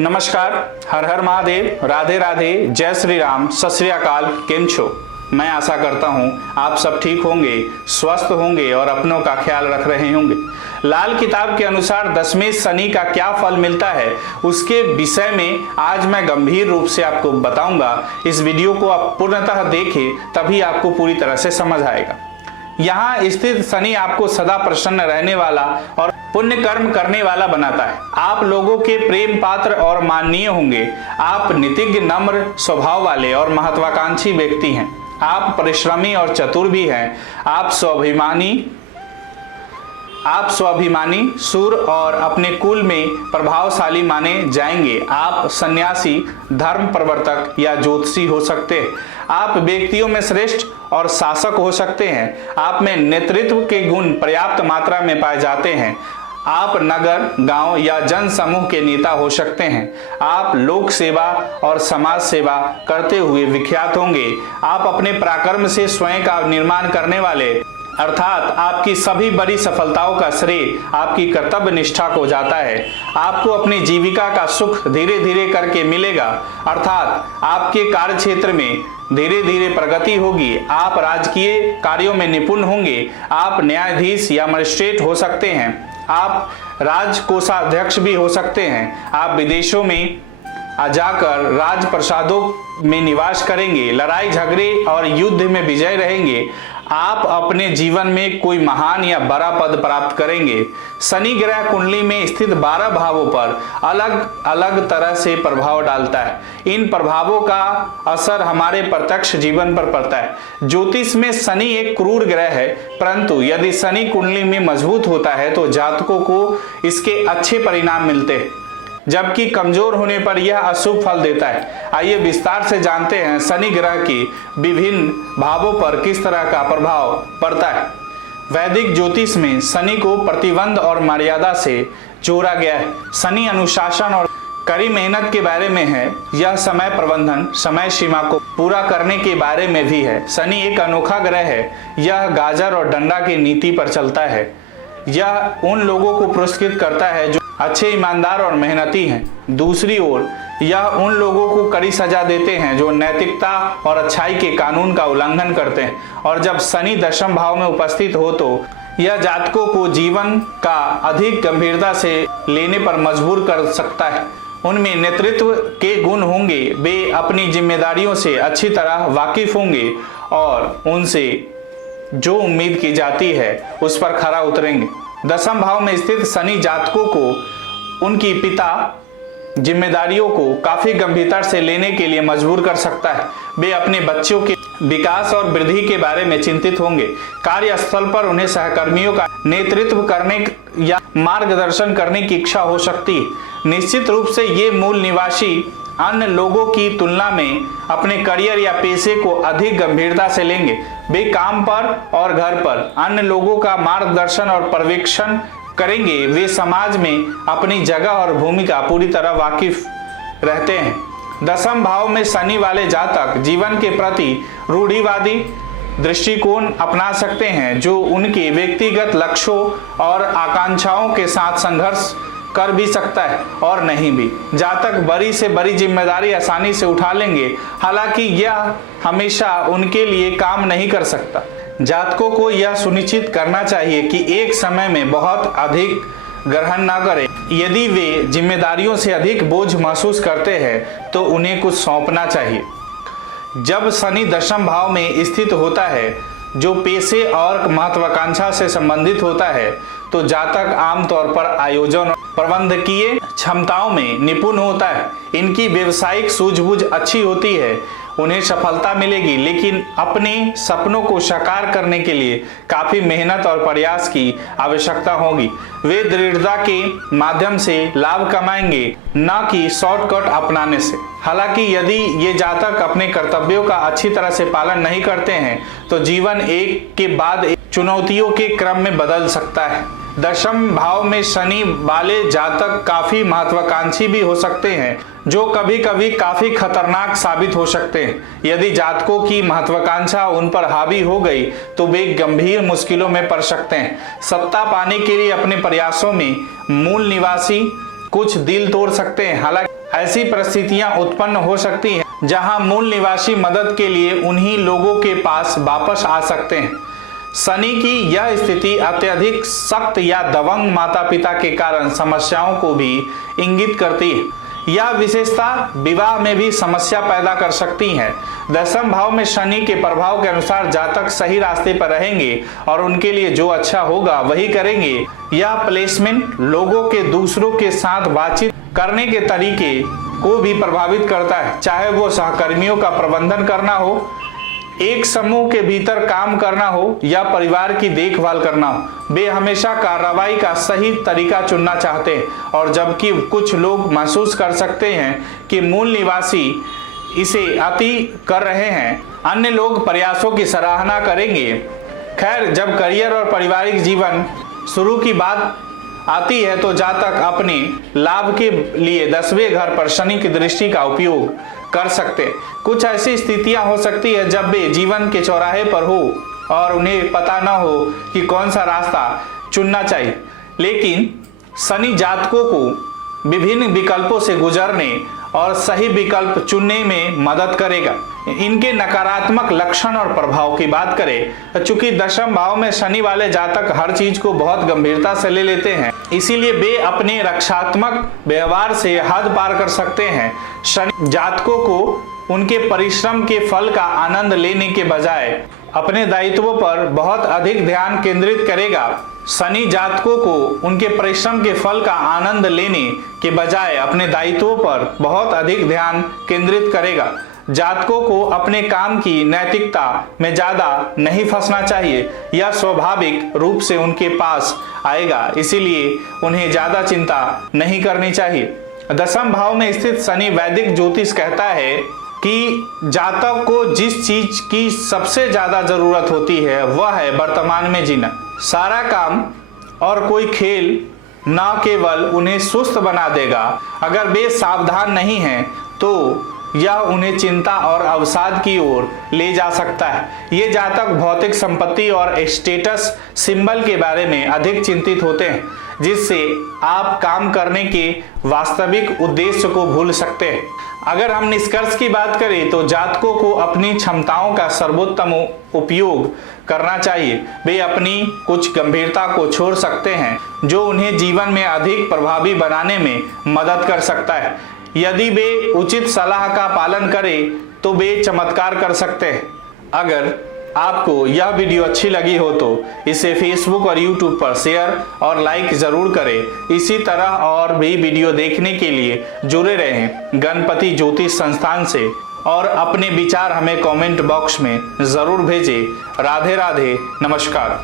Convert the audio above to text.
नमस्कार, हर हर महादेव, राधे राधे, जय श्री राम, सत श्री अकाल। केम छो? मैं आशा करता हूँ आप सब ठीक होंगे, स्वस्थ होंगे और अपनों का ख्याल रख रहे होंगे। लाल किताब के अनुसार दशमेश शनि का क्या फल मिलता है उसके विषय में आज मैं गंभीर रूप से आपको बताऊंगा। इस वीडियो को आप पूर्णतः देखें, तभी आपको पूरी तरह से समझ आएगा। यहाँ स्थित शनि आपको सदा प्रसन्न रहने वाला और पुण्य कर्म करने वाला बनाता है। आप लोगों के प्रेम पात्र और माननीय होंगे। आप नीतिज्ञ, नम्र स्वभाव वाले और महत्वाकांक्षी व्यक्ति हैं। आप परिश्रमी और चतुर भी हैं। आप स्वाभिमानी, शूर और अपने कुल में प्रभावशाली माने जाएंगे। आप सन्यासी, धर्म प्रवर्तक या ज्योतिषी हो सकते हैं। आप व्यक्तियों में श्रेष्ठ और शासक हो सकते हैं। आप में नेतृत्व के गुण पर्याप्त मात्रा में पाए जाते हैं। आप नगर, गांव या जन समूह के नेता हो सकते हैं। आप लोक सेवा और समाज सेवा करते हुए विख्यात होंगे। आप अपने पराक्रम से स्वयं का निर्माण करने वाले अर्थात आपकी सभी बड़ी सफलताओं का श्रेय आपकी कर्तव्य निष्ठा को जाता है। आपको अपनी जीविका का सुख धीरे धीरे करके मिलेगा, अर्थात आपके कार्य क्षेत्र में धीरे धीरे प्रगति होगी। आप राजकीय कार्यों में निपुण होंगे। आप न्यायाधीश या मजिस्ट्रेट हो सकते हैं। आप राजकोषाध्यक्ष भी हो सकते हैं। आप विदेशों में जाकर राजप्रसादों में निवास करेंगे। लड़ाई झगड़े और युद्ध में विजय रहेंगे। आप अपने जीवन में कोई महान या बड़ा पद प्राप्त करेंगे। शनि ग्रह कुंडली में स्थित 12 भावों पर अलग अलग तरह से प्रभाव डालता है। इन प्रभावों का असर हमारे प्रत्यक्ष जीवन पर पड़ता है। ज्योतिष में शनि एक क्रूर ग्रह है, परंतु यदि शनि कुंडली में मजबूत होता है तो जातकों को इसके अच्छे परिणाम मिलते हैं, जबकि कमजोर होने पर यह अशुभ फल देता है। आइए विस्तार से जानते हैं शनि ग्रह की विभिन्न भावों पर किस तरह का प्रभाव पड़ता है। वैदिक ज्योतिष में शनि को प्रतिबंध और मर्यादा से जोड़ा गया है। शनि अनुशासन और कड़ी मेहनत के बारे में है। यह समय प्रबंधन, समय सीमा को पूरा करने के बारे में भी है। शनि एक अनोखा ग्रह है। यह गाजर और डंडा की नीति पर चलता है। यह उन लोगों को पुरस्कृत करता है जो अच्छे, ईमानदार और मेहनती हैं। दूसरी ओर यह उन लोगों को कड़ी सजा देते हैं जो नैतिकता और अच्छाई के कानून का उल्लंघन करते हैं। और जब शनि दशम भाव में उपस्थित हो तो यह जातकों को जीवन का अधिक गंभीरता से लेने पर मजबूर कर सकता है। उनमें नेतृत्व के गुण होंगे। वे अपनी जिम्मेदारियों से अच्छी तरह वाकिफ होंगे और उनसे जो उम्मीद की जाती है उस पर खरा उतरेंगे। दशम भाव में स्थित शनि जातकों को उनकी पिता जिम्मेदारियों को काफी गंभीरता से लेने के लिए मजबूर कर सकता है। वे अपने बच्चों के विकास और वृद्धि के बारे में चिंतित होंगे। कार्यस्थल पर उन्हें सहकर्मियों का नेतृत्व करने या मार्गदर्शन करने की इच्छा हो सकती है। निश्चित रूप से ये मूल निवासी अन्य लोगों की तुलना में अपने करियर या पेशे को अधिक गंभीरता से लेंगे। वे काम पर और घर पर अन्य लोगों का मार्गदर्शन और पर्यवेक्षण करेंगे। वे समाज में अपनी जगह और भूमिका पूरी तरह वाकिफ रहते हैं। दशम भाव में शनि वाले जातक जीवन के प्रति रूढ़िवादी दृष्टिकोण अपना सकते हैं, जो उनके व्यक्तिगत लक्ष्यों और आकांक्षाओं के साथ संघर्ष कर भी सकता है और नहीं भी। जातक बड़ी से बड़ी जिम्मेदारी आसानी से उठा लेंगे, हालांकि यह हमेशा उनके लिए काम नहीं कर सकता। जातकों को यह सुनिश्चित करना चाहिए कि एक समय में बहुत अधिक ग्रहण न करें। यदि वे जिम्मेदारियों से अधिक बोझ महसूस करते हैं तो उन्हें कुछ सौंपना चाहिए। जब शनि दशम भाव में स्थित होता है, जो पेशे और महत्वाकांक्षा से संबंधित होता है, तो जातक आमतौर पर आयोजन और प्रबंधकीय क्षमताओं में निपुण होता है। इनकी व्यवसायिक सूझबूझ अच्छी होती है। उन्हें सफलता मिलेगी, लेकिन अपने सपनों को साकार करने के लिए काफी मेहनत और प्रयास की आवश्यकता होगी। वे दृढ़ता के माध्यम से लाभ कमाएंगे, न कि शॉर्टकट अपनाने से। हालांकि यदि ये जातक अपने कर्तव्यों का अच्छी तरह से पालन नहीं करते हैं तो जीवन एक के बाद एक चुनौतियों के क्रम में बदल सकता है। दशम भाव में शनि वाले जातक काफी महत्वाकांक्षी भी हो सकते हैं, जो कभी कभी काफी खतरनाक साबित हो सकते हैं। यदि जातकों की महत्वाकांक्षा उन पर हावी हो गई तो वे गंभीर मुश्किलों में पड़ सकते हैं। सत्ता पाने के लिए अपने प्रयासों में मूल निवासी कुछ दिल तोड़ सकते हैं। ऐसी परिस्थितियां उत्पन्न हो सकती हैं जहां मूल निवासी मदद के लिए उन्हीं लोगों के पास वापस आ सकते हैं। शनि की यह स्थिति अत्यधिक सख्त या दबंग माता पिता के कारण समस्याओं को भी इंगित करती है। यह विशेषता विवाह में भी समस्या पैदा कर सकती है। दशम भाव में शनि के प्रभाव के अनुसार जातक सही रास्ते पर रहेंगे और उनके लिए जो अच्छा होगा वही करेंगे। यह प्लेसमेंट लोगों के दूसरों के साथ बातचीत करने के तरीके को भी प्रभावित करता है, चाहे वो सहकर्मियों का प्रबंधन करना हो, एक समूह के भीतर काम करना हो या परिवार की देखभाल करना हो। वे हमेशा कार्रवाई का सही तरीका चुनना चाहते हैं और जबकि कुछ लोग महसूस कर सकते हैं कि मूल निवासी इसे अति कर रहे हैं, अन्य लोग प्रयासों की सराहना करेंगे। खैर, जब करियर और पारिवारिक जीवन शुरू की बात आती है तो जातक अपने लाभ के लिए 10वें घर पर शनि की दृष्टि का उपयोग कर सकते। कुछ ऐसी स्थितियां हो सकती है जब वे जीवन के चौराहे पर हो और उन्हें पता न हो कि कौन सा रास्ता चुनना चाहिए, लेकिन शनि जातकों को विभिन्न विकल्पों से गुजरने और सही विकल्प चुनने में मदद करेगा। इनके नकारात्मक लक्षण और प्रभाव की बात करें, चूंकि दशम भाव में शनि वाले जातक हर चीज को बहुत गंभीरता से ले लेते हैं, इसीलिए वे अपने रक्षात्मक व्यवहार से हद पार कर सकते हैं। शनि जातकों को उनके परिश्रम के फल का आनंद लेने के बजाय अपने दायित्वों पर बहुत अधिक ध्यान केंद्रित करेगा। शनि जातकों को उनके परिश्रम के फल का आनंद लेने के बजाय अपने दायित्वों पर बहुत अधिक ध्यान केंद्रित करेगा। जातकों को अपने काम की नैतिकता में ज्यादा नहीं फंसना चाहिए, यह स्वाभाविक रूप से उनके पास आएगा, इसीलिए उन्हें ज्यादा चिंता नहीं करनी चाहिए। दशम भाव में स्थित शनि वैदिक ज्योतिष कहता है कि जातक को जिस चीज की सबसे ज्यादा जरूरत होती है वह है वर्तमान में जीना। सारा काम और कोई खेल न केवल उन्हें सुस्त बना देगा, अगर वे सावधान नहीं हैं तो यह उन्हें चिंता और अवसाद की ओर ले जा सकता है। ये जातक भौतिक संपत्ति और स्टेटस सिंबल के बारे में अधिक चिंतित होते हैं, जिससे आप काम करने के वास्तविक उद्देश्य को भूल सकते हैं। अगर हम निष्कर्ष की बात करें तो जातकों को अपनी क्षमताओं का सर्वोत्तम उपयोग करना चाहिए। वे अपनी कुछ गंभीरता को छोड़ सकते हैं जो उन्हें जीवन में अधिक प्रभावी बनाने में मदद कर सकता है। यदि वे उचित सलाह का पालन करें तो वे चमत्कार कर सकते हैं। अगर आपको यह वीडियो अच्छी लगी हो तो इसे फेसबुक और यूट्यूब पर शेयर और लाइक जरूर करें। इसी तरह और भी वीडियो देखने के लिए जुड़े रहें गणपति ज्योतिष संस्थान से और अपने विचार हमें कमेंट बॉक्स में जरूर भेजें। राधे राधे, नमस्कार।